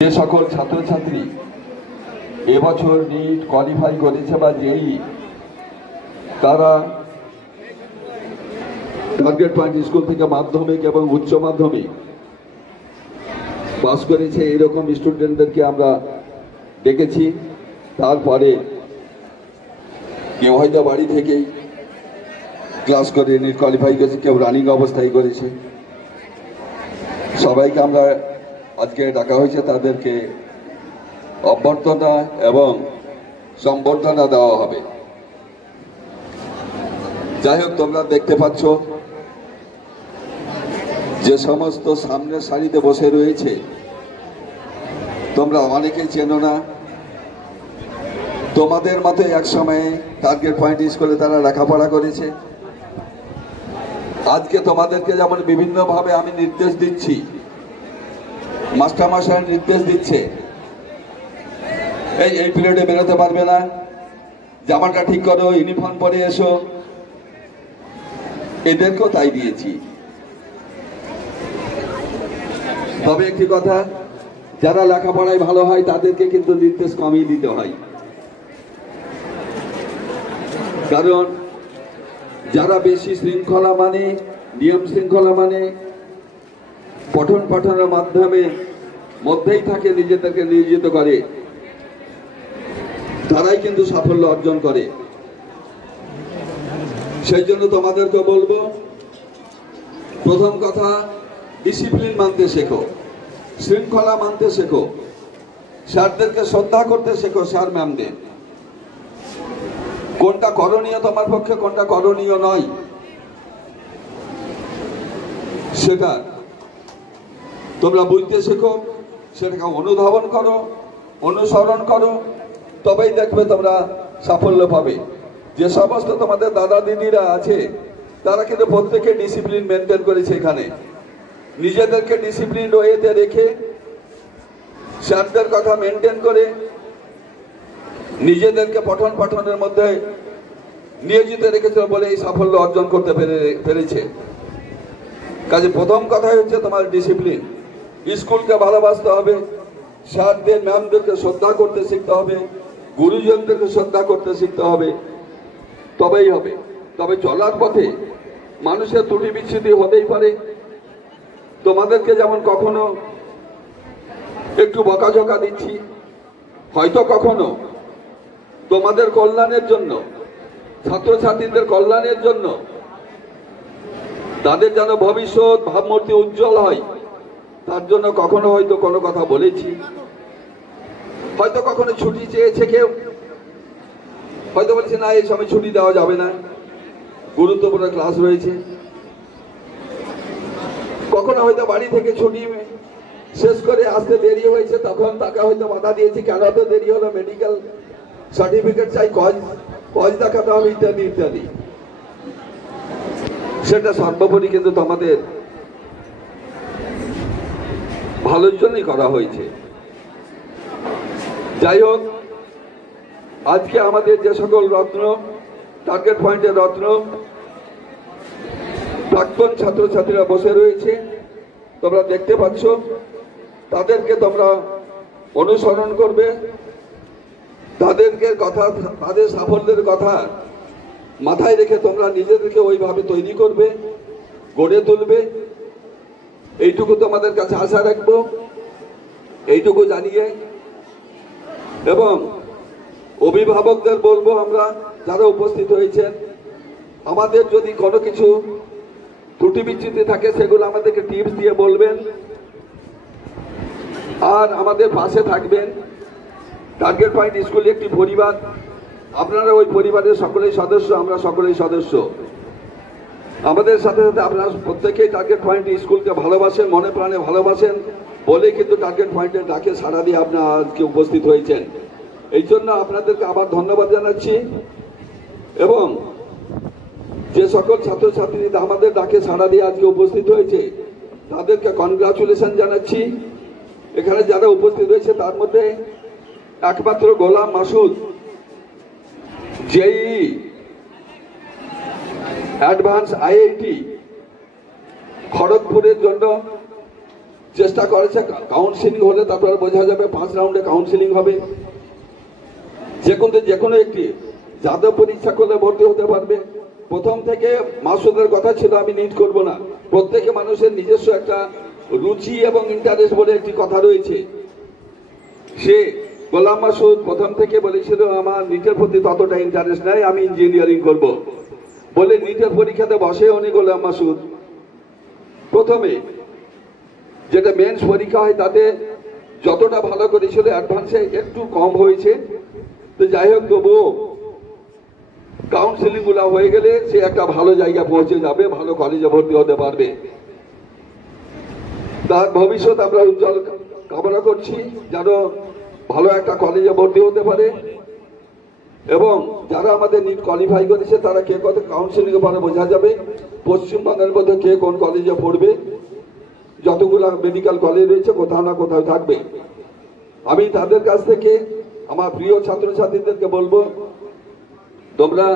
যে সকল ছাত্রছাত্রী এবছর নিট কোয়ালিফাই করেছে বা যেই তারা টার্গেট পয়েন্ট স্কুল থেকে মাধ্যমিক এবং উচ্চ মাধ্যমিক পাস করেছে এরকম স্টুডেন্টদেরকে আমরা দেখেছি। তারপরে কেউ হয়তো বাড়ি থেকেই ক্লাস করে নিট কোয়ালিফাই করেছে, কেউ রানিং অবস্থায় করেছে। সবাইকে আমরা আজকে ডাকা হয়েছে, তাদেরকে অভ্যর্থনা এবং সম্বর্ধনা দেওয়া হবে। যাই হোক, তোমরা দেখতে পাচ্ছ যে সমস্ত সামনের সারিতে বসে রয়েছে, তোমরা অনেকেই চেনো না। তোমাদের মতো এক সময়ে টার্গেট পয়েন্ট স্কুলে তারা লেখাপড়া করেছে। আজকে তোমাদেরকে যেমন বিভিন্নভাবে আমি নির্দেশ দিচ্ছি, মাস্টারমশাই নির্দেশ দিচ্ছে এই পিরিয়ডে বেরোতে পারবে না, জামাটা ঠিক করো, ইউনিফর্ম পরে এসো, এদেরকেও তাই দিয়েছি। তবে একটি কথা, যারা লেখাপড়ায় ভালো হয় তাদেরকে কিন্তু নির্দেশ কমিয়ে দিতে হয়। কারণ যারা বেশি শৃঙ্খলা মানে, নিয়ম শৃঙ্খলা মানে, পঠন পাঠনের মাধ্যমে মধ্যেই থাকে, নিজেদেরকে নিয়োজিত করে, তারাই কিন্তু সাফল্য অর্জন করে। সেই জন্য তোমাদেরকে বলবো, প্রথম কথা, ডিসিপ্লিন মানতে শেখো, শৃঙ্খলা মানতে শেখো, স্যারদেরকে শ্রদ্ধা করতে শেখো, স্যার ম্যামদের। কোনটা করণীয় তোমার পক্ষে, কোনটা করণীয় নয়, সেটা তোমরা বুঝতে শেখো, সেটাকে অনুধাবন করো, অনুসরণ করো, তবেই দেখবে তোমরা সাফল্য পাবে। যে সমস্ত তোমাদের দাদা দিদিরা আছে তারা কিন্তু প্রত্যেকে ডিসিপ্লিন মেনটেন করেছে। এখানে নিজেদেরকে ডিসিপ্লিন ওয়েতে রেখে, স্যারদের কথা মেনটেন করে, নিজেদেরকে পঠন পাঠনের মধ্যে নিয়োজিত রেখেছিল বলে এই সাফল্য অর্জন করতে পেরেছে। কাজে প্রথম কথাই হচ্ছে তোমার ডিসিপ্লিন। স্কুলকে ভালোবাসতে হবে, স্যারদের ম্যামদেরকে শ্রদ্ধা করতে শিখতে হবে, গুরুজনদেরকে শ্রদ্ধা করতে শিখতে হবে, তবেই হবে। তবে চলার পথে মানুষের ত্রুটি বিচ্ছুতি হতেই পারে। তোমাদেরকে যেমন কখনো একটু বকাঝকা দিচ্ছি, হয়তো কখনো তোমাদের কল্যাণের জন্য, ছাত্রছাত্রীদের কল্যাণের জন্য, তাদের যেন ভবিষ্যৎ ভাবমূর্তি উজ্জ্বল হয়, তার জন্য কখনো হয়তো কোনো কথা বলেছি। হয়তো কখনো ছুটি চেয়েছে কেউ, হয়তো বলছে না এই সময় ছুটি দেওয়া যাবে না, গুরুত্বপূর্ণ ক্লাস রয়েছে। কখনো হয়তো বাড়ি থেকে ছুটি শেষ করে আসতে দেরি হয়েছে, তখন তাকে হয়তো বাধা দিয়েছি, কেন এত দেরি হলো, মেডিকেল সার্টিফিকেট চাই, কজ দেখাতে হবে, ইত্যাদি ইত্যাদি। সেটা সর্বোপরি কিন্তু তোমাদের ভালোর জন্যই করা হয়েছে। যাই হোক, আজকে আমাদের যে সকল রত্ন, টার্গেট পয়েন্টের রত্ন, প্রাক্তন ছাত্রছাত্রীরা বসে রয়েছে, তোমরা দেখতে পাচ্ছ, তাদেরকে তোমরা অনুসরণ করবে, তাদেরকে কথা, তাদের সাফল্যের কথা মাথায় রেখে তোমরা নিজেদেরকে ওইভাবে তৈরি করবে, গড়ে তুলবে। এইটুকু তোমাদের কাছে আশা রাখবো, এইটুকু জানিয়ে, এবং অভিভাবকদের বলবো, আমরা যারা উপস্থিত হয়েছেন, আমাদের যদি কোনো কিছু ত্রুটি বিচ্যুতি থাকে সেগুলো আমাদেরকে টিপস দিয়ে বলবেন, আর আমাদের পাশে থাকবেন। টার্গেট পয়েন্ট স্কুল একটি পরিবার, আপনারা ওই পরিবারের সকলেই সদস্য, আমরা সকলেই সদস্য। আমাদের সাথে সাথে আপনারা প্রত্যেকেই টার্গেট পয়েন্ট স্কুলকে ভালোবাসেন, মনে প্রাণে ভালোবাসেন বলে কিন্তু টার্গেট পয়েন্টের ডাকে সাড়া দিয়ে আপনারা আজকে উপস্থিত হয়েছেন। এই জন্য আপনাদেরকে আবার ধন্যবাদ জানাচ্ছি, এবং যে সকল ছাত্রছাত্রীরা আমাদের ডাকে সাড়া দিয়ে আজকে উপস্থিত হয়েছে তাদেরকে কনগ্রাচুলেশন জানাচ্ছি। এখানে যারা উপস্থিত হয়েছে তার মধ্যে একমাত্র গোলাম মাসুদ জেই অ্যাডভান্স IIT খড়গপুরের জন্য চেষ্টা করেছে কাউন্সিলিং হলে তারপরে বোঝা যাবে 5 রাউন্ডে কাউন্সিলিং হবে যে কোনো একটি যাদবপুর ইচ্ছা করলে ভর্তি হতে পারবে প্রথম থেকে মাসুদের কথা ছিল আমি নিট করব না প্রত্যেকে মানুষের নিজস্ব একটা রুচি এবং ইন্টারেস্ট বলে একটি কথা রয়েছে সে গোলাম মাসুদ প্রথম থেকে বলেছিল আমার নিটের প্রতি ততটা ইন্টারেস্ট নাই আমি ইঞ্জিনিয়ারিং করব বলে নিটের পরীক্ষাতে বসে উনি গোলাম মাসুদ প্রথমে যেটা মেন্স পরীক্ষা হয় তাতে যতটা ভালো করেছিল অ্যাডভান্সে একটু কম হয়েছে তো যাই হোক তবুও কাউন্সিলিং গুলা হয়ে গেলে সে একটা ভালো জায়গা পৌঁছে যাবে ভালো কলেজে ভর্তি হতে পারবে তার ভবিষ্যৎ আমরা উজ্জ্বল কামনা করছি যেন ভালো একটা কলেজে ভর্তি হতে পারে এবং যারা আমাদের নিট কোয়ালিফাই করেছে তারা কে কত কাউন্সিলিং এর পরে বোঝা যাবে পশ্চিমবঙ্গের মধ্যে কে কোন কলেজে পড়বে যতগুলো মেডিকেল কলেজ রয়েছে কোথাও না কোথাও থাকবে আমি তাদের কাছ থেকে আমার প্রিয় ছাত্রছাত্রীদেরকে বলবো তোমরা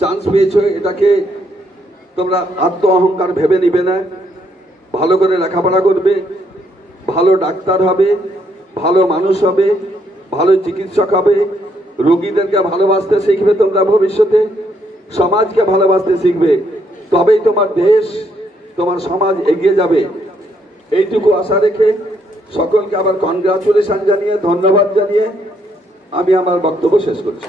চান্স পেয়েছো এটাকে তোমরা আত্ম অহংকার ভেবে নিবে না ভালো করে লেখাপড়া করবে ভালো ডাক্তার হবে ভালো মানুষ হবে ভালো চিকিৎসক হবে রোগীদেরকে ভালোবাসতে শিখবে তোমরা ভবিষ্যতে সমাজকে ভালোবাসতে শিখবে তবেই তোমার দেশ তোমার সমাজ এগিয়ে যাবে এইটুকু আশা রেখে সকলকে আবার কনগ্রাচুলেশন জানিয়ে ধন্যবাদ জানিয়ে আমি আমার বক্তব্য শেষ করছি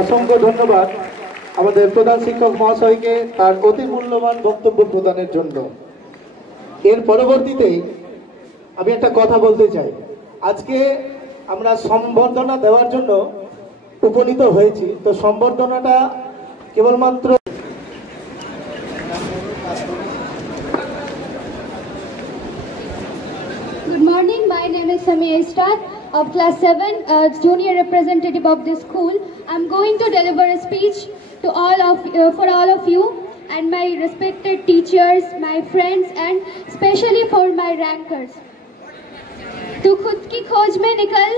অসংখ্য ধন্যবাদ আমাদের প্রধান শিক্ষক মহাশয়কে তার অতি মূল্যবান বক্তব্য প্রদানের জন্য এর পরবর্তীতে আমি একটা কথা বলতে চাই আজকে আমরা সম্বর্ধনা দেওয়ার জন্য উপনীত হয়েছি তো সম্বর্ধনাটা কেবলমাত্র Good morning, my name is Samia Istar of class 7, junior representative of this school. I'm going to deliver a speech to for all of you and my respected teachers, my friends and especially for my rankers. तू खुद की खोज में निकल,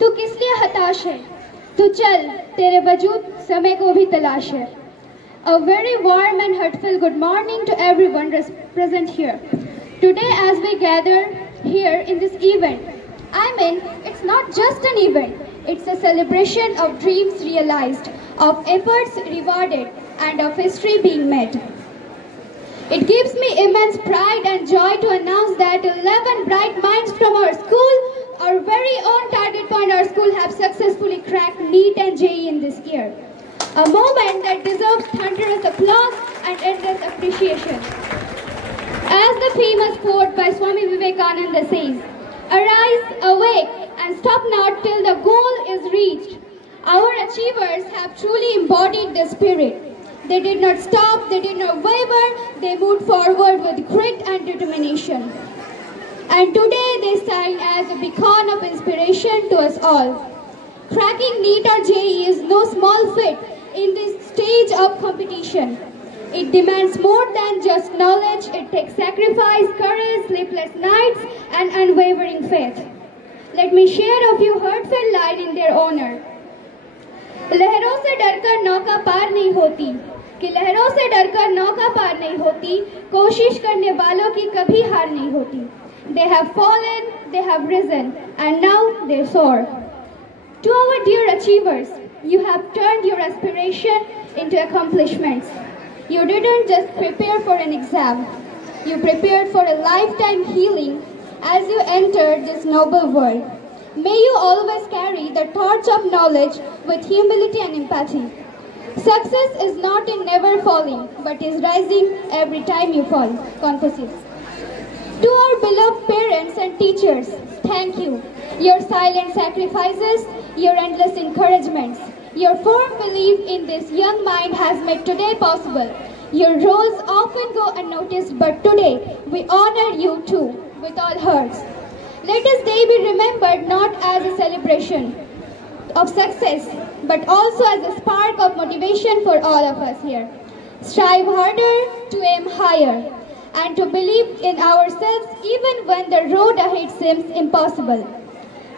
तू किस लिए हताश है, तू चल, तेरे वजूद समय को भी तलाश है. A very warm and heartfelt good morning to everyone present here. Today as we gather here in this event, I mean it's not just an event, it's a celebration of dreams realized, of efforts rewarded and of history being made. It gives me immense pride and joy to announce that 11 bright minds from our school, our very own target point our school, have successfully cracked NEET and JEE in this year. A moment that deserves thunderous applause and endless appreciation. As the famous quote by Swami Vivekananda says, "Arise, awake, and stop not till the goal is reached." Our achievers have truly embodied the spirit. They did not stop, they did not waver, they moved forward with grit and determination. And today they stand as a beacon of inspiration to us all. Cracking NEET or JEE is no small feat in this stage of competition. It demands more than just knowledge, it takes sacrifice, courage, sleepless nights, and unwavering faith. Let me share a few heartfelt lines in their honor. लहरों से डरकर नौका पार नहीं होती, कि लहरों से डरकर नौका पार नहीं होती, कोशिश करने वालों की कभी हार नहीं होती. They have fallen, they have risen, and now they soar. To our dear achievers, you have turned your aspiration into accomplishments. You didn't just prepare for an exam, you prepared for a lifetime healing as you entered this noble world. May you always carry the torch of knowledge with humility and empathy. Success is not in never falling, but is rising every time you fall. Confucius. To our beloved parents and teachers, thank you. Your silent sacrifices, your endless encouragements, your firm belief in this young mind has made today possible. Your roles often go unnoticed, but today we honor you too with all hearts. Let this day be remembered not as a celebration of success, but also as a spark of motivation for all of us here. Strive harder to aim higher and to believe in ourselves even when the road ahead seems impossible.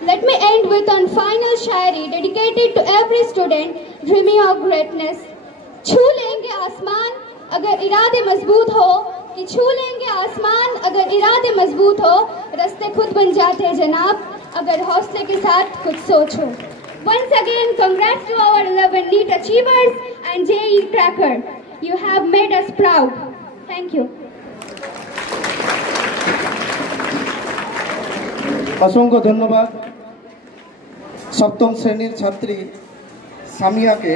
Let me end with one final Shayari dedicated to every student dreaming of greatness. छू लेंगे आसमान अगर इरादे मजबूत हो कि छू लेंगे आसमान अगर इरादे मजबूत हो रास्ते खुद बन जाते हैं जनाब अगर हौसले के साथ कुछ सोचो Once again congrats to our 11 NEET achievers and JEE cracker you have made us proud thank you অসংখ্য ধন্যবাদ সপ্তম শ্রেণীর ছাত্রী সামিয়াকে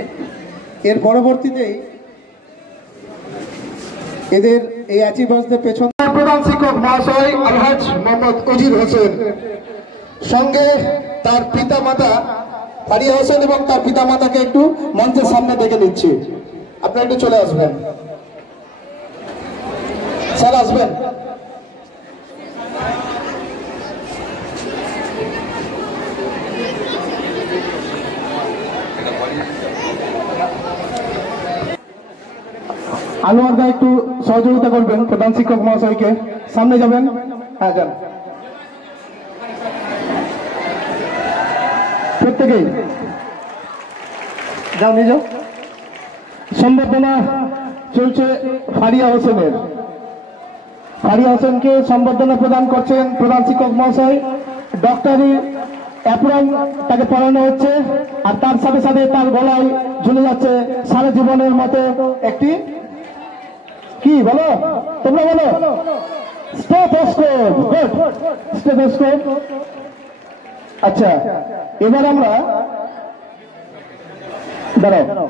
এর পরবর্তীতেই এদের এই অ্যাচিভার্সদের পেছনে প্রধান শিক্ষক মহাশয় আলহাজ মোহাম্মদ উজির হোসেন সঙ্গে তার পিতামাতা ফারিয়া হোসেন এবং তার পিতামাতাকে একটু মঞ্চের সামনে ডেকে নিচ্ছি আপনারা একটু চলে আসবেন স্যার আসবেন আনোয়ার দা একটু সহযোগিতা করবেন প্রধান শিক্ষক মহাশয়কে সামনে যাবেন হ্যাঁ যান প্রত্যেকেই যাও নিয়ে যাও সম্বর্ধনা চলছে ফারিয়া হোসেনের ফারিয়া হোসেনকে সম্বর্ধনা প্রদান করছেন প্রধান শিক্ষক মহাশয় ডক্টরি অ্যাপ্রন তাকে পড়ানো হচ্ছে আর তার সাথে সাথে তার গলায় ঝুলে যাচ্ছে সারা জীবনের মতো একটি কি বলো তোমরা বলো স্টেথোস্কোপ গুড স্টেথোস্কোপ আচ্ছা এবার আমরা দাঁড়াও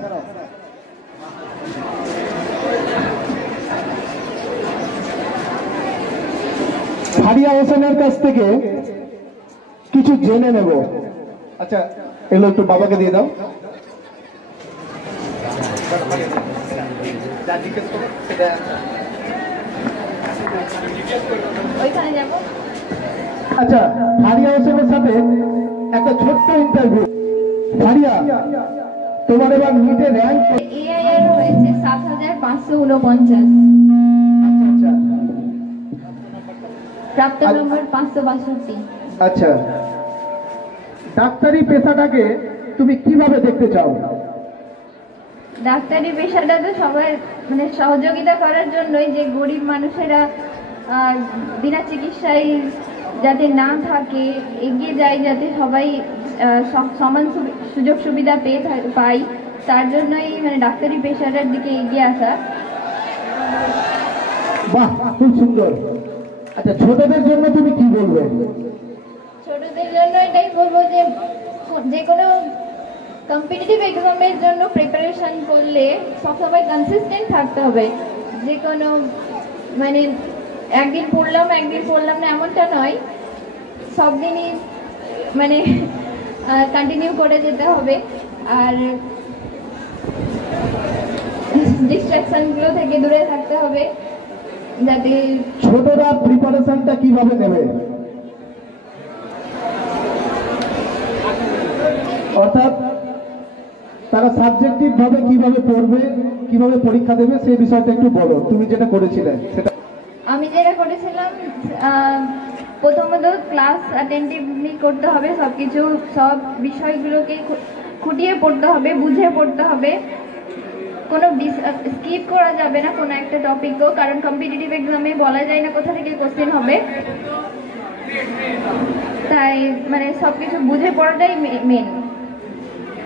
ফারিয়া হোসেনের কাছ থেকে কিছু জেনে নেব আচ্ছা এগুলো একটু বাবাকে দিয়ে দাও আচ্ছা ফারিয়া হোসেনের সাথে একটা ছোট্ট ইন্টারভিউ ফারিয়া তোমার এবার নিটে র্যাঙ্ক এআইআর হয়েছে ৭৫৪৯ প্রাপ্ত নম্বর ৫৬২ আচ্ছা ডাক্তারি পেশাটাকে তুমি কিভাবে দেখতে চাও ডাক্তারি পেশাটা তো সবাই মানে সহযোগিতা করার জন্যই যে গরিব মানুষেরা বিনা চিকিৎসায় যাতে না থাকে এগিয়ে যায় যাতে সবাই সমান সুযোগ সুবিধা পাই তার জন্যই মানে ডাক্তারি পেশাটার দিকে এগিয়ে আসা বাহ খুব সুন্দর আচ্ছা ছোটদের জন্য তুমি কি বলবে ছোটদের জন্য এটাই বলবো যে যে কোনো কম্পিটিটিভ এক্সামের জন্য প্রিপারেশন করলে সবসময় কনসিস্টেন্ট থাকতে হবে যে কোনো মানে একদিন পড়লাম না এমনটা নয় সব দিনই মানে কন্টিনিউ করে যেতে হবে আর ডিস্ট্রাকশনগুলো থেকে দূরে থাকতে হবে যাতে ছোটরা প্রিপারেশনটা কিভাবে নেবে অর্থাৎ তারা সাবজেক্টিভ ভাবে কিভাবে পড়বে কিভাবে পরীক্ষা দেবে সেই বিষয়টা একটু বলো তুমি যেটা করেছিলে সেটা আমি যেটা করেছিলাম প্রথমত ক্লাস অ্যাটেন্টিভলি করতে হবে সবকিছু সব বিষয়গুলোকে খুঁটিয়ে পড়তে হবে বুঝে পড়তে হবে কোনো স্কিপ করা যাবে না কোনো একটা টপিকও কারণ কম্পিটিটিভ এক্সামে বলা যায় না কোথা থেকে কোশ্চেন হবে তাই মানে সবকিছু বুঝে পড়াটাই মেন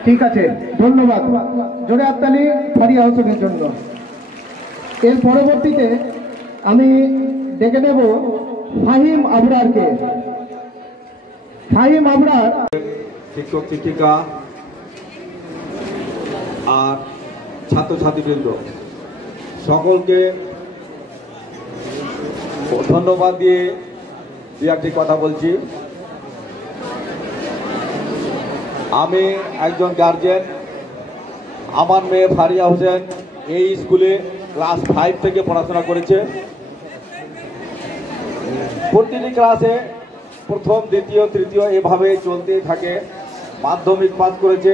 ঠিক আছে ধন্যবাদ জোরে হাততালি ফারিয়া হোসেনের জন্য এর পরবর্তীতে আমি ডেকে নেব ফাহিম আবরারকে ফাহিম আবরার শিক্ষক শিক্ষিকা আর ছাত্রছাত্রীবৃন্দ সকলকে ধন্যবাদ দিয়ে দু একটি কথা বলছি আমি একজন গার্জেন আমার মেয়ে ফারিয়া হোসেন এই স্কুলে ক্লাস 5 থেকে পড়াশোনা করেছে প্রতিটি ক্লাসে প্রথম দ্বিতীয় তৃতীয় এভাবে চলতেই থাকে মাধ্যমিক পাস করেছে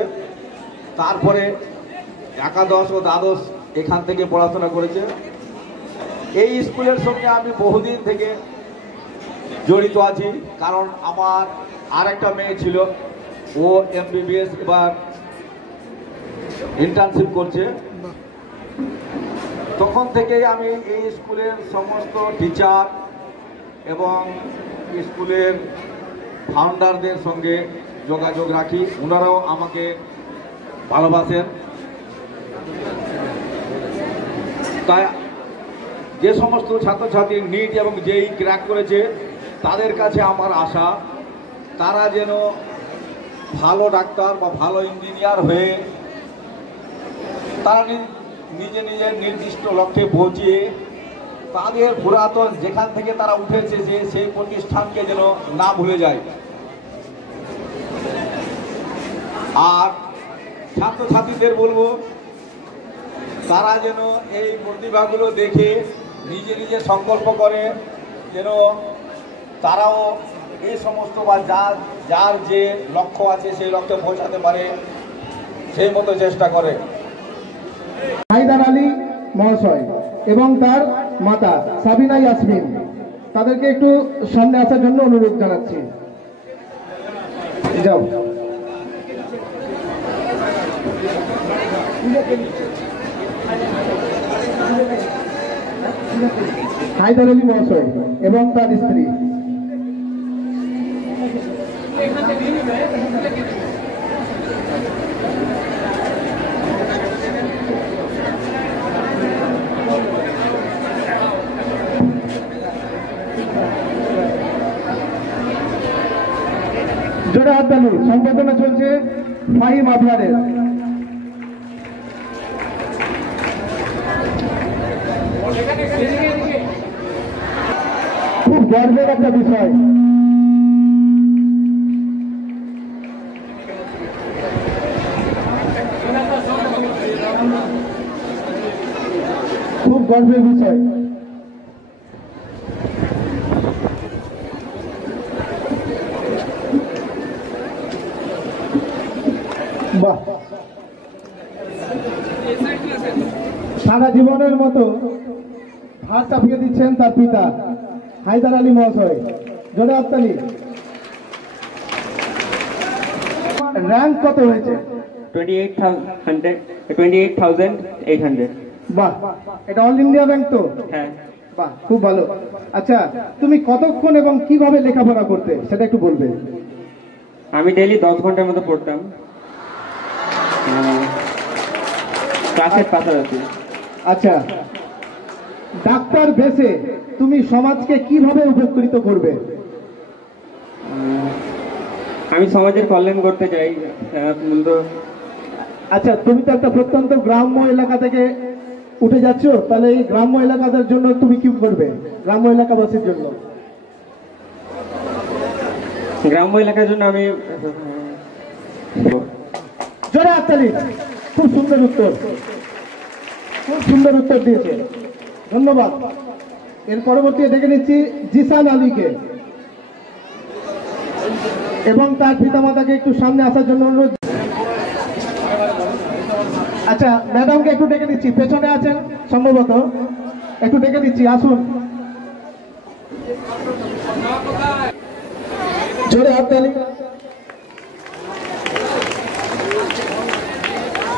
তারপরে একাদশ ও দ্বাদশ এখান থেকে পড়াশোনা করেছে এই স্কুলের সঙ্গে আমি বহুদিন থেকে জড়িত আছি কারণ আমার আর একটা মেয়ে ছিল ও এমবিবিএস এবার ইন্টার্নশিপ করছে তখন থেকেই আমি এই স্কুলের সমস্ত টিচার এবং স্কুলের ফাউন্ডারদের সঙ্গে যোগাযোগ রাখি, ওনারাও আমাকে ভালোবাসেন। তাই যে সমস্ত ছাত্রছাত্রী নিট এবং জেই ক্র্যাক করেছে তাদের কাছে আমার আশা তারা যেন ভালো ডাক্তার বা ভালো ইঞ্জিনিয়ার হয়ে তারা নিজের নির্দিষ্ট লক্ষ্যে পৌঁছিয়ে তাদের পুরাতন যেখান থেকে তারা উঠেছে যে সেই প্রতিষ্ঠানকে যেন না ভুলে যায়। আর ছাত্রছাত্রীদের বলবো তারা যেন এই প্রতিভাগুলো দেখে নিজে নিজে সংকল্প করে যেন তারাও এই সমস্ত বা যার যে লক্ষ্য আছে সেই লক্ষ্যে পৌঁছাতে পারে সেই মতো চেষ্টা করে। হায়দার আলী মহাশয় এবং তার মাতা সাবিনা ইয়াসমিন তাদেরকে একটু সামনে আসার জন্য অনুরোধ জানাচ্ছি। যাও। হায়দার আলী মহাশয় এবং তার স্ত্রী। জোরে হাত তালু। সম্পাদনা চলছে ফাহিম আবরারের। খুব গর্বের একটা বিষয়, খুব গর্বের বিষয়। বাহ, সারা জীবনের মতো হাত চাপিয়ে দিচ্ছেন তার পিতা হায়দার আলী মহাশয়। জোরে হাততালি। র্যাঙ্ক কত হয়েছে? 28,800। বাহ, এটা অল ইন্ডিয়া র্যাঙ্ক তো? হ্যাঁ। বাহ, খুব ভালো। আচ্ছা, তুমি কতক্ষণ এবং কিভাবে লেখাপড়া করতে সেটা একটু বলবে? আমি ডেইলি 10 ঘন্টার মতো পড়তাম ক্লাসের পাশাপাশি। আচ্ছা, ডাক্তার বেসে তুমি সমাজকে কিভাবে উপকৃত করবে? আমি সমাজের কল্যাণ করতে চাই মূলত। আচ্ছা, তুমি তো একটা প্রত্যন্ত গ্রাম্য এলাকা থেকে উঠে যাচ্ছ, তাহলে এই গ্রাম্য এলাকাদের জন্য তুমি কি করবে? গ্রাম্য এলাকাবাসীর জন্য, গ্রাম্য এলাকার জন্য আমি জোরে হাততালি। খুব সুন্দর উত্তর, খুব সুন্দর উত্তর দিয়েছে, ধন্যবাদ। এর পরবর্তী দেখে নিচ্ছি জিসান আলীকে এবং তার পিতামাতাকে একটু সামনে আসার জন্য অনুরোধ। আচ্ছা, ম্যাডামকে একটু ডেকে দিচ্ছি, পেছনে আছেন সম্ভবত, একটু ডেকে দিচ্ছি, আসুন। জোরে হাততালি।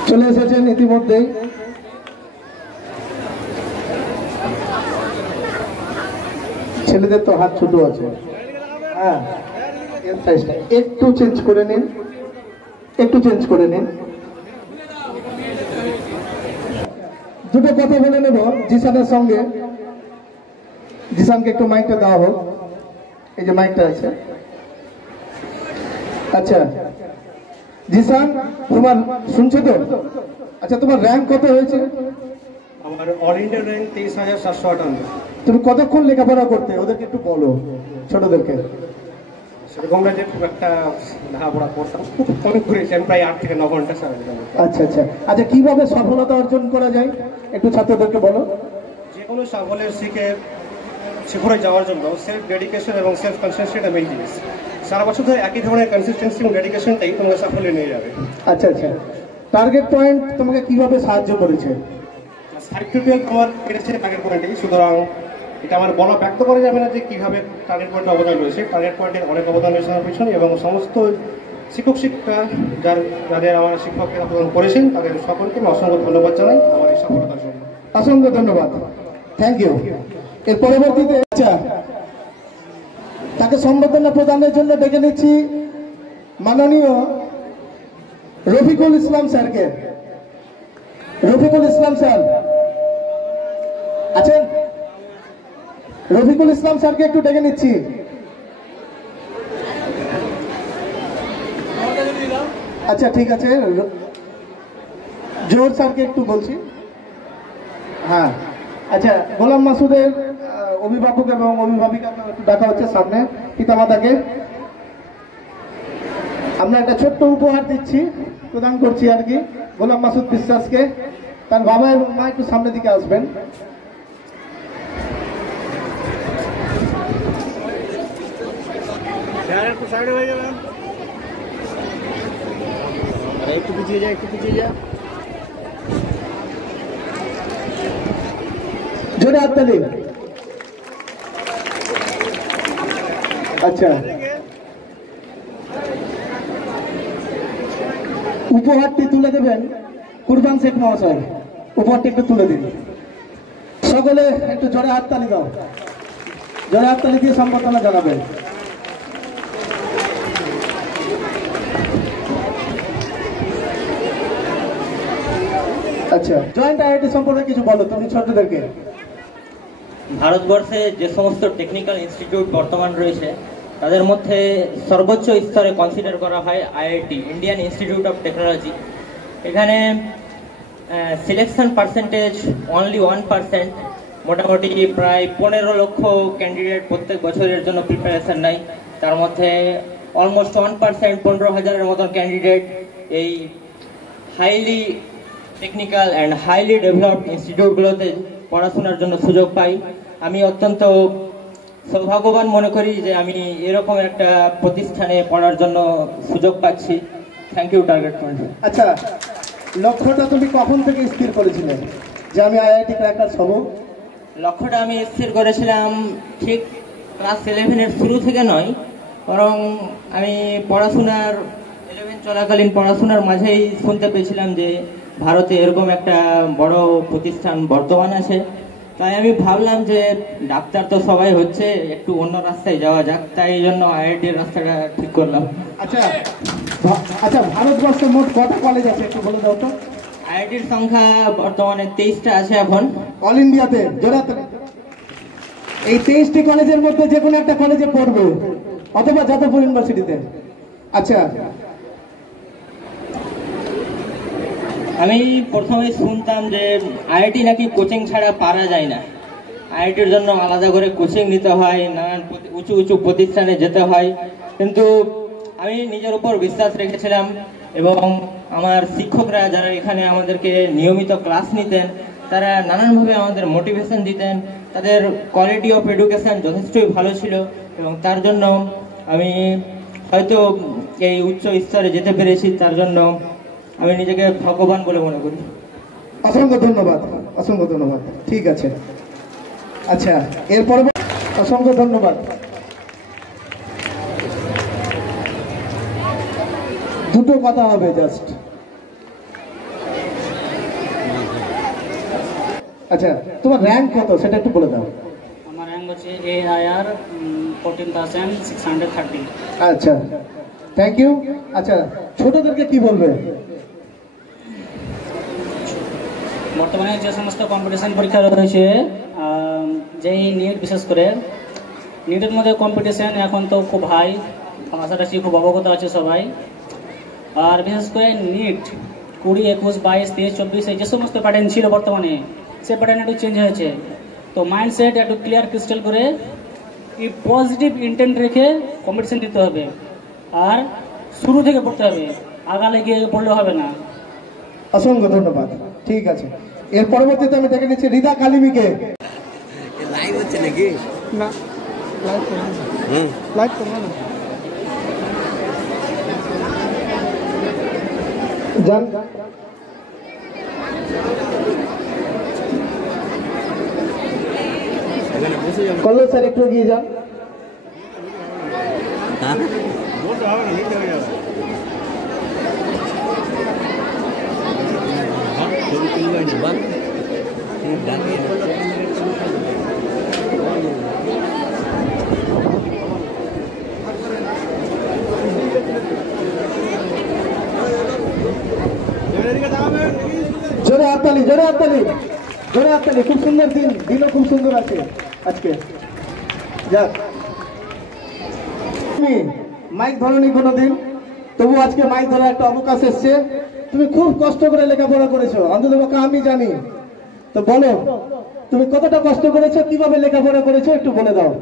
চলে এসেছেন ইতিমধ্যেই। ছেলেদের তো হাত ছোট আছে, হ্যাঁ, এর সাইজটা একটু চেঞ্জ করে নিন, একটু চেঞ্জ করে নিন। দুটো কথা বলে নেব জিসানের সঙ্গে। জিসানকে একটু মাইকটা দেওয়া হোক, এই যে মাইকটা আছে। আচ্ছা জিসান, তোমার শুনছো তো? আচ্ছা, তোমার র্যাঙ্ক কত হয়েছে? আমার অল ইন্ডিয়া র্যাঙ্ক 23,758। তুমি কতক্ষণ লেখাপড়া করতে, ওদেরকে একটু বলো, ছোটদেরকে। সেরকম না যে খুব একটা লেখাপড়া করতাম, খুব কম করেছি আমি, প্রায় 8 থেকে 9 ঘন্টা সময় দিতাম। আচ্ছা আচ্ছা আচ্ছা, কিভাবে সফলতা অর্জন করা যায় একটু ছাত্রদেরকে বলো। যে কোনো সাফল্যের শিখরে যাওয়ার জন্য সেলফ ডেডিকেশন এবং সেলফ কনসিস্টেন্সি এটা মেইন জিনিস। সারা বছর ধরে একই ধরনের কনসিস্টেন্সি এবং ডেডিকেশনটাই তোমাকে সাফল্যে নিয়ে যাবে। আচ্ছা আচ্ছা, টার্গেট পয়েন্ট তোমাকে কিভাবে সাহায্য করেছে? সার্টিফিকেট তোমার পেরেছে টার্গেট পয়েন্টেই, সুতরাং এটা আমার বলা ব্যক্ত করা যাবে না যে কিভাবে টার্গেট পয়েন্টে অবদান রয়েছে। টার্গেট পয়েন্টের অনেক অবদান রয়েছে আমার পিছনে, এবং সমস্ত শিক্ষক যাদের আমার শিক্ষকরা অবদান করেছেন তাদের সকলকে আমি অসংখ্য ধন্যবাদ জানাই আমার এই সফলতার জন্য। অসংখ্য ধন্যবাদ, থ্যাংক ইউ। এর পরবর্তীতে তাকে সম্বর্ধনা প্রদানের জন্য ডেকে নিচ্ছি মাননীয় রফিকুল ইসলাম স্যারকে। রফিকুল ইসলাম স্যার আছেন? রফিকুল ইসলাম স্যারকে একটু ডেকে নিচ্ছি। আচ্ছা ঠিক আছে, জোহর স্যারকে একটু বলছি। হ্যাঁ আচ্ছা, গোলাম মাসুদের অভিভাবক এবং অভিভাবিকাকে একটু ডাকা হচ্ছে সামনে, পিতামাতাকে। আমরা একটা ছোট্ট উপহার দিচ্ছি, প্রদান করছি আর কি গোলাম মাসুদ বিশ্বাসকে। তার বাবা এবং মা একটু সামনের দিকে আসবেন। একটু পিছিয়ে যা, একটু পিছিয়ে যা। জোরে হাততালি। আচ্ছা, উপহারটি তুলে দেবেন কুরবান শেখ মহাশয়। উপহারটি একটু তুলে দিন সকলে, একটু জোরে হাততালি দাও। জোরে হাততালি দিয়ে সম্বর্ধনা জানাবেন। আচ্ছা, জয়েন্ট আইআইটি সম্পর্কে কিছু বলো তুমি ছোটদেরকে। ভারতবর্ষে যে সমস্ত টেকনিক্যাল ইনস্টিটিউট বর্তমান রয়েছে তাদের মধ্যে সর্বোচ্চ স্তরে কনসিডার করা হয় IIT, Indian institute of technology. এখানে সিলেকশন পার্সেন্টেজ অনলি 1%। মোটামুটি প্রায় 15 লক্ষ ক্যান্ডিডেট প্রত্যেক বছরের জন্য প্রিপারেশন নেয়। তার মধ্যে অলমোস্ট 1%, 15,000-এর মতন ক্যান্ডিডেট এই highly technical and highly developed ইনস্টিটিউটগুলোতে পড়াশোনার জন্য সুযোগ পাই। আমি অত্যন্ত সৌভাগ্যবান মনে করি যে আমি এরকম একটা প্রতিষ্ঠানে পড়ার জন্য সুযোগ পাচ্ছি। Thank you target point. আচ্ছা, লক্ষ্যটা তুমি কখন থেকে স্থির করেছিলে যে আমি আইআইটি ক্র্যাকার্স হব? লক্ষ্যটা আমি স্থির করেছিলাম ঠিক ক্লাস 11-এর শুরু থেকে নয়, বরং আমি পড়াশোনার 11 চলাকালীন পড়াশোনার মাঝেই শুনতে পেয়েছিলাম যে ভারতে এরকম একটা বড় প্রতিষ্ঠান বর্তমান আছে। তাই আমি ভাবলাম যে ডাক্তার তো সবাই হচ্ছে, একটু অন্য রাস্তায় যাওয়া যাক, তাই এই জন্য আইআইটির রাস্তাটা ঠিক করলাম। আচ্ছা আচ্ছা, ভারতবর্ষে মোট কটা কলেজ আছে একটু বলে দাও তো? আইআইটির সংখ্যা বর্তমানে 23টা আছে এখন অল ইন্ডিয়াতে। এই 23টি কলেজের মধ্যে যে কোনো একটা কলেজে পড়বে, অথবা যাদবপুর ইউনিভার্সিটিতে। আচ্ছা, আমি প্রথমে শুনতাম যে আইআইটি নাকি কোচিং ছাড়া পারা যায় না, আইআইটির জন্য আলাদা করে কোচিং নিতে হয়, নানান উঁচু উঁচু প্রতিষ্ঠানে যেতে হয়। কিন্তু আমি নিজের উপর বিশ্বাস রেখেছিলাম এবং আমার শিক্ষকরা যারা এখানে আমাদেরকে নিয়মিত ক্লাস নিতেন তারা নানানভাবে আমাদের মোটিভেশন দিতেন। তাদের কোয়ালিটি অফ এডুকেশন যথেষ্টই ভালো ছিল এবং তার জন্য আমি হয়তো এই উচ্চ স্তরে যেতে পেরেছি। তার জন্য আমি নিজেকে ভগবান বলে মনে করি। অসংখ্য ধন্যবাদ, অসংখ্য ধন্যবাদ। ঠিক আছে, আচ্ছা এরপর অসংখ্য ধন্যবাদ। দুটো কথা হবে জাস্ট। আচ্ছা, তোমার র্যাঙ্ক কত সেটা একটু বলে দাও। আমার র্যাঙ্ক হচ্ছে AIR 14,630। আচ্ছা, থ্যাংক ইউ। আচ্ছা, ছোটদেরকে কি বলবে? বর্তমানে যে সমস্ত কম্পিটিশন পরীক্ষা রয়েছে, যেই নিট, বিশেষ করে নিটের মধ্যে কম্পিটিশন এখন তো খুব হাই, আশাটাছি খুব অবগত আছে সবাই। আর বিশেষ করে নিট 20, 21, 22, 23, 24 এই যে সমস্ত প্যাটার্ন ছিল বর্তমানে, সে প্যাটার্ন একটু চেঞ্জ হয়েছে। তো মাইন্ডসেট একটু ক্লিয়ার ক্রিস্টাল করে এই পজিটিভ ইন্টেন্ট রেখে কম্পিটিশন দিতে হবে, আর শুরু থেকে পড়তে হবে, আগালে গিয়ে পড়লে হবে না। অসংখ্য ধন্যবাদ। ঠিক আছে, এর পরবর্তীতে আমি দেখে নিচ্ছি রিদা কালিমিকে। লাইভ হচ্ছে নাকি? না, লাইভ করবো না, লাইভ করবো না। যান, কল্লো স্যার একটু এগিয়ে যান। জোরে হাততালি, জোরে হাততালি, জোরে হাততালি। খুব সুন্দর দিন, দিনও খুব সুন্দর আছে আজকে। যাক, তুমি মাইক ধরনি কোনোদিন, তবু আজকে মাইক ধরার একটা অবকাশ এসছে। তুমি খুব কষ্ট করে লেখাপড়া করেছো, অন্ততপক্ষে আমি জানি। তো বলো, তুমি কতটা কষ্ট করেছো, কিভাবে লেখাপড়া করেছো, একটু বলে দাও।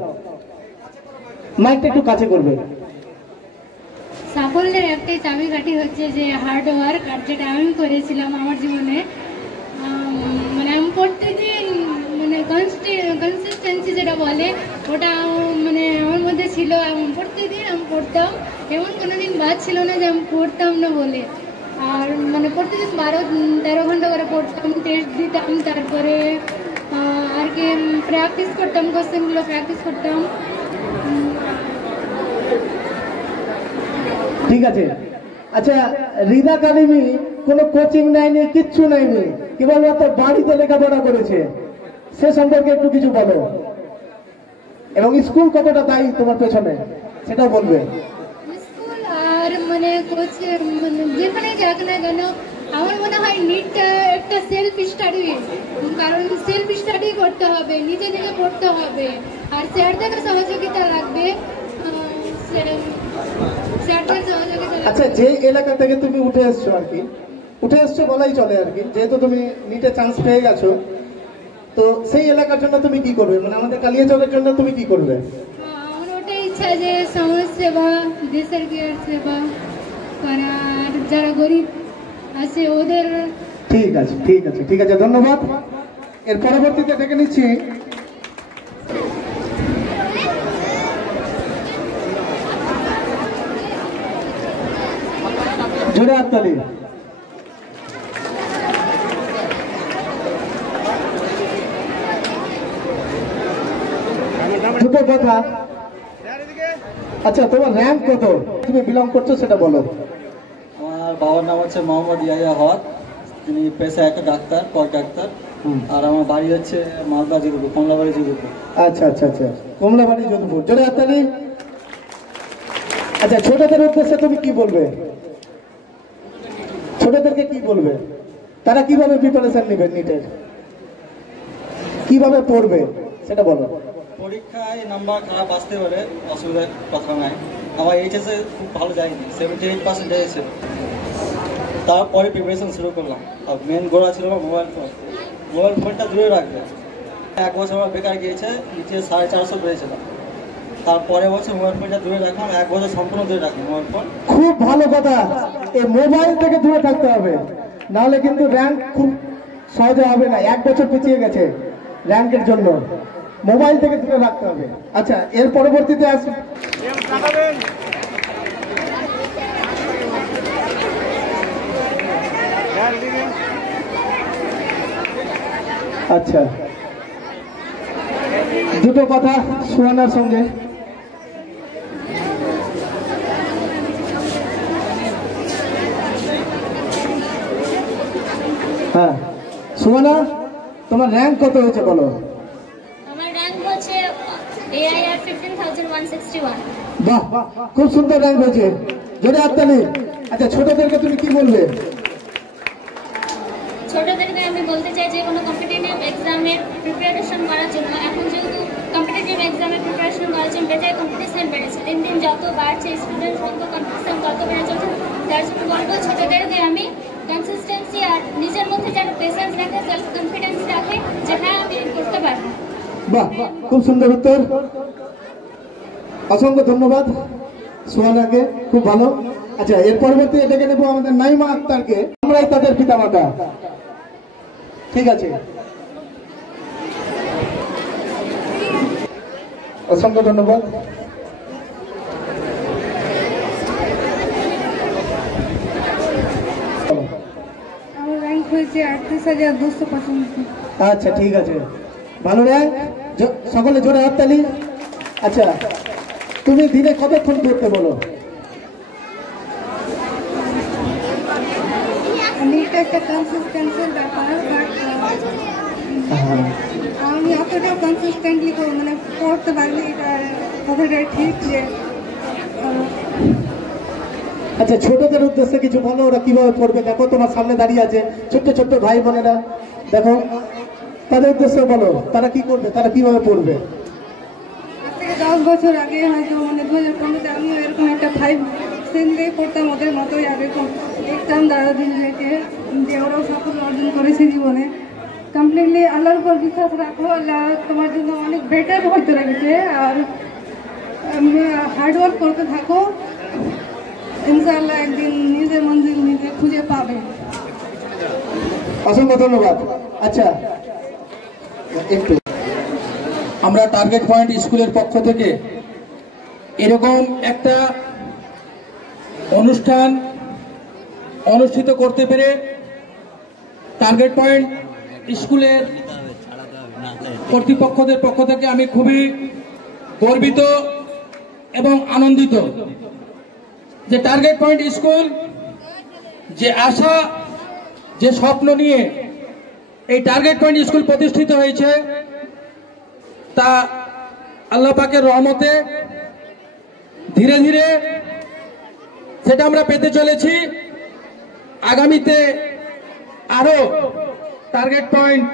মাইকটা একটু কাছে করবে। সাফল্যের একটাই চাবিকাঠি হচ্ছে যে হার্ড ওয়ার্ক, আর যেটা আমি করেছিলাম আমার জীবনে। মানে আমি প্রত্যেকদিন মানে কনসিস্টেন্সি যেটা বলে ওটা মানে আমার মধ্যে ছিল। প্রত্যেকদিন আমি পড়তাম, এমন কোনোদিন বাদ ছিল না যে আমি পড়তাম না বলে। আর মানে প্রতিদিন 12-13 ঘন্টা করে পড়তাম, টেস্ট দিতাম, তারপরে আর কি প্র্যাকটিস করতাম, কোশ্চেনগুলো প্র্যাকটিস করতাম। ঠিক আছে। আচ্ছা, রিদা একাডেমি কোনো কোচিং নেয়নি, কিচ্ছু নেয়নি, কেবলমাত্র বাড়িতে লেখাপড়া করেছে, সে সম্পর্কে একটু কিছু বলো। এবং স্কুল কতটা দায়ী তোমার পেছনে সেটাও বলবে। স্কুল আর মানে কোচ মানে যেখানে যাক না কেন, আমার মনে হয় নিটটা একটা সেলফ স্টাডি। কারণ সেলফ স্টাডি করতে হবে, নিজে নিজে পড়তে হবে, আর স্যারদের সহযোগিতা লাগবে। আচ্ছা, যে এলাকা থেকে তুমি উঠে এসছো আর কি, উঠে এসছো বলাই চলে আর কি, যেহেতু তুমি নিটে চান্স পেয়ে গেছো, তো সেই এলাকার জন্য তুমি কি করবে, মানে আমাদের কালিয়াচকের জন্য তুমি কি করবে? আমার ওটাই ইচ্ছা যে সমাজ সেবা, দেশের সেবা করা, আর যারা গরিব আছে ওদের। ঠিক আছে, ঠিক আছে, ঠিক আছে, ধন্যবাদ। এর পরবর্তীতে ডেকে নিচ্ছি জোরে হাততালি। দুটো কথা। আচ্ছা, তোমার র্যাঙ্ক কত, তুমি বিলং করছো সেটা বলো। আমার বাবার নাম হচ্ছে মোহাম্মদ ইয়াহিয়া হক, তিনি পেশায় একটা ডাক্তার, কক ডাক্তার। আর আমার বাড়ি হচ্ছে মালদা যদুপুর, কমলাবাড়ি যদুপুর। আচ্ছা আচ্ছা আচ্ছা, কমলাবাড়ি যদুপুর। জোরে হাততালি। আচ্ছা, ছোটদের উদ্দেশ্যে তুমি কি বলবে? ছোটদেরকে কি বলবে, তারা কিভাবে প্রিপারেশন নেবে, নিটের কিভাবে পড়বে সেটা বলো। পরীক্ষায় নাম্বার খারাপ আসতে পারে, অসুবিধার কথা নাই। আমার এইচএসে খুব ভালো যায়নি, 78% এসেছে। তারপরে প্রিপারেশন শুরু করলাম। আর মেন গোড়া ছিল আমার মোবাইল ফোন। মোবাইল ফোনটা দূরে রাখবে। 1 বছর আমার বেকার গিয়েছে, নিচে 450 পেয়েছিলাম। তারপরে বছর মোবাইল ফোনটা দূরে রাখলাম, 1 বছর সম্পূর্ণ দূরে রাখলাম মোবাইল ফোন। খুব ভালো কথা, এই মোবাইল থেকে দূরে থাকতে হবে, নাহলে কিন্তু র্যাঙ্ক খুব সহজে হবে না। 1 বছর পিছিয়ে গেছে র্যাঙ্কের জন্য, মোবাইল থেকে দূরে রাখতে হবে। আচ্ছা, এর পরবর্তীতে আসবে আচ্ছা, দুটো কথা সুহানার সঙ্গে। হ্যাঁ, সুহানা, তোমার র্যাঙ্ক কত হয়েছে বলো। আমার র্যাঙ্ক হচ্ছে AIR 15,161। বাহ, খুব সুন্দর র্যাঙ্ক হয়েছে, জোরে হাততালি। আচ্ছা, ছোটদেরকে তুমি কি বলবে? ছোটদেরকে আমি বলতে চাই যে কোনো কম্পিটিটিভ এক্সামের প্রিপারেশন করার জন্য, এখন যেহেতু কম্পিটিটিভ এক্সামের প্রিপারেশন করার জন্য বেটার কম্পিটিশন বেড়েছে, দিন দিন যত বাড়ছে স্টুডেন্ট সংখ্যা, কম্পিটিশন তত বেড়ে চলছে। তার জন্য বলবো ছোটদেরকে আমি কনসিস্টেন্সি আর নিজের মধ্যে যেন পেশেন্স রাখে, সেলফ কনফিডেন্স রাখে যে হ্যাঁ আমি করতে পারবো। বাহ, খুব সুন্দর উত্তর, অসংখ্য ধন্যবাদ সুহানাকে, খুব ভালো। আচ্ছা, এর পরবর্তী ডেকে নেবো আমাদের নাইমা আক্তারকে, আমরাই তাদের পিতামাতা। ঠিক আছে, অসংখ্য ধন্যবাদ। আমার র্যাঙ্ক হয়েছে 38,295। আচ্ছা, ঠিক আছে, ভালো র্যাঙ্ক, সকলে জোরে হাততালি। আচ্ছা, তুমি দিনে কতক্ষণ পড়তে বলো? নিট একটা কনসিস্টেন্সির ব্যাপার, বাট আমি অতটা কনসিস্টেন্টলি মানে পড়তে পারিনি, এটা কথাটা ঠিক যে আচ্ছা, ছোটদের উদ্দেশ্যে কিছু বলো, ওরা কিভাবে পড়বে? দেখো তোমার সামনে দাঁড়িয়ে আছে ছোট্ট ছোট্ট ভাই বোনেরা, দেখো তাদের উদ্দেশ্যে বলো, তারা কি করবে, তারা কিভাবে পড়বে? আজ থেকে 10 বছর আগে হয়তো মানে 2015-তে আমিও এরকম একটা 5 শ্রেণীতে পড়তাম, ওদের মতোই আর এরকম এক্সাম দ্বারা দিন রেখে যে ওরাও সাফল্য অর্জন করেছে জীবনে। কমপ্লিটলি আল্লাহর উপর বিশ্বাস রাখো, আল্লাহ তোমার জন্য অনেক বেটার হইতে রেখেছে। আর হার্ডওয়ার্ক করতে থাকো, ইনশাআল্লাহ একদিন নিজের মঞ্জিল নিজে খুঁজে পাবে। অসংখ্য ধন্যবাদ। আচ্ছা, একটু আমরা টার্গেট পয়েন্ট স্কুলের পক্ষ থেকে এরকম একটা অনুষ্ঠান অনুষ্ঠিত করতে পেরে টার্গেট পয়েন্ট স্কুলের কর্তৃপক্ষদের পক্ষ থেকে আমি খুবই গর্বিত এবং আনন্দিত যে টার্গেট পয়েন্ট স্কুল যে আশা, যে স্বপ্ন নিয়ে এই টার্গেট পয়েন্ট স্কুল প্রতিষ্ঠিত হয়েছে, তা আল্লাহ পাকের রহমতে ধীরে ধীরে সেটা আমরা পেতে চলেছি। আগামীতে আরো টার্গেট পয়েন্ট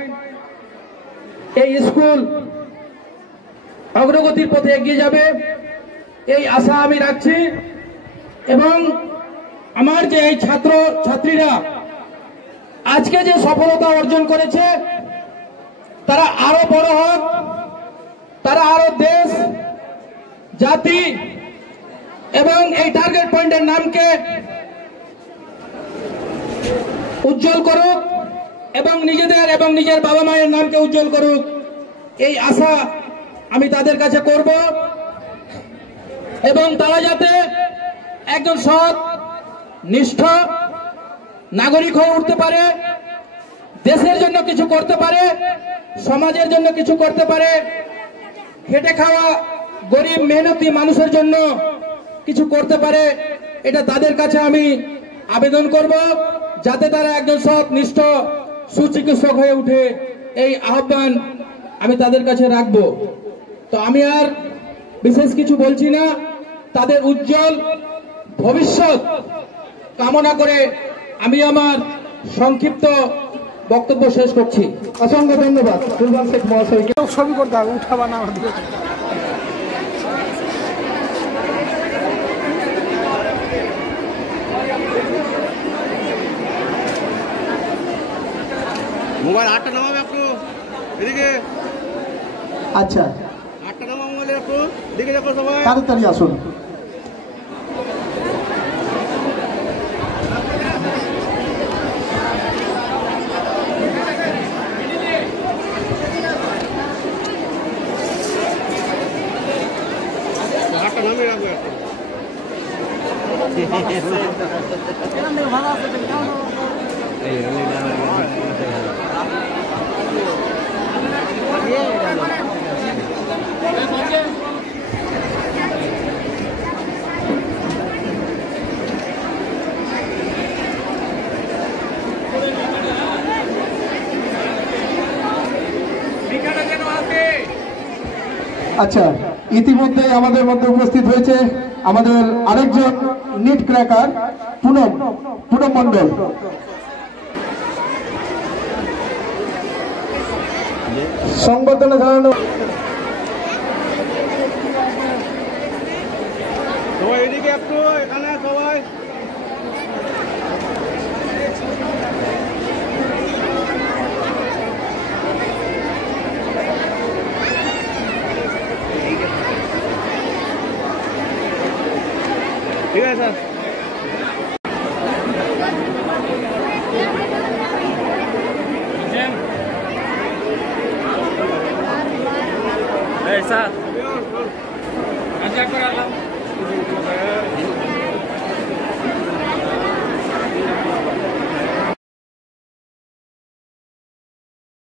এই স্কুল অগ্রগতির পথে এগিয়ে যাবে, এই আশা আমি রাখছি। এবং আমার যে এই ছাত্র ছাত্রীরা আজকে যে সফলতা অর্জন করেছে, তারা আরো বড় হোক, তারা আরো দেশ, জাতি এবং এই টার্গেট পয়েন্টের নামকে উজ্জ্বল করুক এবং নিজেদের এবং নিজের বাবা মায়ের নামকে উজ্জ্বল করুক, এই আশা আমি তাদের কাছে করব। এবং তারা যাতে একজন সৎ নিষ্ঠ নাগরিক হয়ে উঠতে পারে, দেশের জন্য কিছু করতে পারে, সমাজের জন্য কিছু করতে পারে, খেটে খাওয়া গরিব মেহনতি মানুষের জন্য কিছু করতে পারে, এটা তাদের কাছে আমি আবেদন করব, যাতে তারা একজন সৎ নিষ্ঠ সুচিকিৎসক হয়ে উঠে। এই আহ্বান আমি তাদের কাছে রাখব। তো আমি আর বিশেষ কিছু বলছি না, তাদের উজ্জ্বল ভবিষ্যৎ কামনা করে আমি আমার সংক্ষিপ্ত বক্তব্য শেষ করছি। অসংখ্য ধন্যবাদ সুলতান শেখ মহাশয়কে। ছবি করতে হবে, উঠাবা না মোবাইল 8টা নামাবে আপনি এদিকে। আচ্ছা, 8টা নামা মোবাইলে আপনি দিকে দেখো সবাই, তাড়াতাড়ি আসুন। আচ্ছা, ইতিমধ্যে আমাদের মধ্যে উপস্থিত হয়েছে আমাদের আরেকজন নিট ক্র্যাকার পুনম মণ্ডল। সংবর্ধনা জানানো। সবাই এদিকে একটু, এখানে সবাই ঠিক আছে স্যার। স্যার